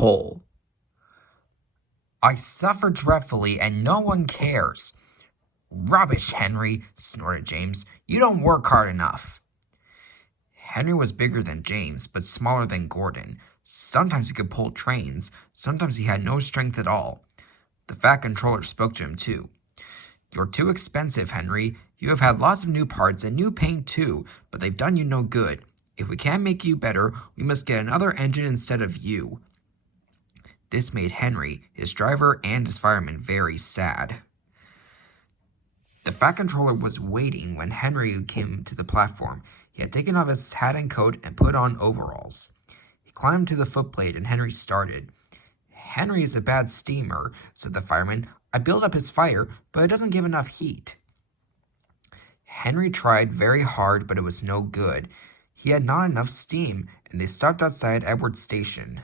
coal. I suffer dreadfully and no one cares. Rubbish, Henry, snorted James. You don't work hard enough. Henry was bigger than James, but smaller than Gordon. Sometimes he could pull trains, sometimes he had no strength at all. The Fat Controller spoke to him too. You're too expensive, Henry. You have had lots of new parts and new paint too, but they've done you no good. If we can't make you better, we must get another engine instead of you. This made Henry, his driver, and his fireman very sad. The Fat Controller was waiting when Henry came to the platform. He had taken off his hat and coat and put on overalls. He climbed to the footplate and Henry started. Henry is a bad steamer, said the fireman. I build up his fire, but it doesn't give enough heat. Henry tried very hard, but it was no good. He had not enough steam, and they stopped outside Edward Station.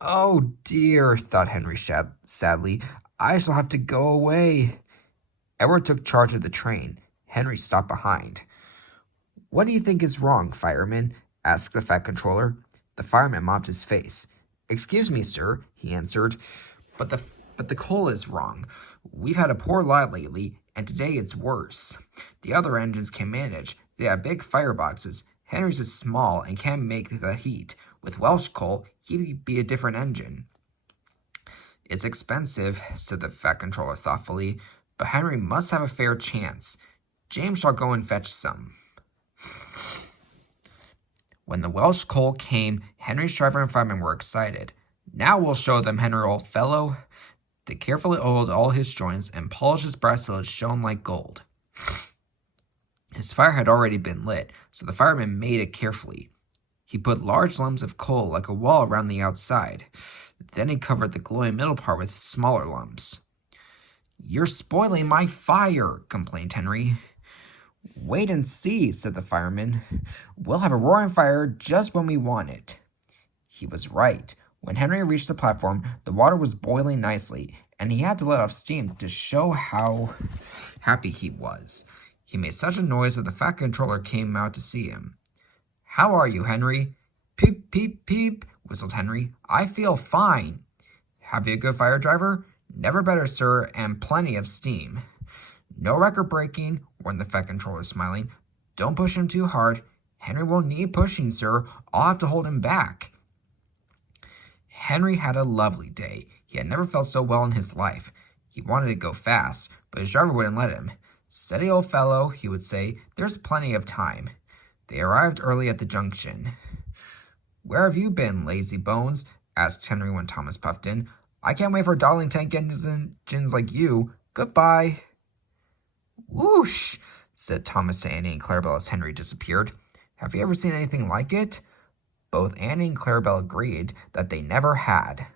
Oh dear, thought Henry sadly. I shall have to go away. Edward took charge of the train. Henry stopped behind. What do you think is wrong, fireman? Asked the Fat Controller. The fireman mopped his face. Excuse me, sir, he answered, but the coal is wrong. We've had a poor lot lately, and today it's worse. The other engines can manage. They have big fireboxes. Henry's is small and can't make the heat. With Welsh coal, he'd be a different engine. It's expensive, said the Fat Controller thoughtfully, but Henry must have a fair chance. James shall go and fetch some. When the Welsh coal came, Henry's driver and fireman were excited. Now we'll show them, Henry, old fellow. They carefully oiled all his joints and polished his brass till it shone like gold. His fire had already been lit, so the fireman made it carefully. He put large lumps of coal like a wall around the outside. Then he covered the glowing middle part with smaller lumps. You're spoiling my fire, complained Henry. Wait and see, said the fireman. We'll have a roaring fire just when we want it. He was right. When Henry reached the platform, the water was boiling nicely, and he had to let off steam to show how happy he was. He made such a noise that the Fat Controller came out to see him. How are you, Henry? Peep, peep, peep, whistled Henry. I feel fine. Have you a good fire driver? Never better, sir, and plenty of steam. No record breaking, warned the Fat Controller, smiling. Don't push him too hard. Henry won't need pushing, sir. I'll have to hold him back. Henry had a lovely day. He had never felt so well in his life. He wanted to go fast, but his driver wouldn't let him. Steady, old fellow, he would say. There's plenty of time. They arrived early at the junction. Where have you been, lazy bones? Asked Henry when Thomas puffed in. I can't wait for Darling tank engines like you. Goodbye. Whoosh, said Thomas to Annie and Clarabelle as Henry disappeared. Have you ever seen anything like it? Both Annie and Clarabelle agreed that they never had.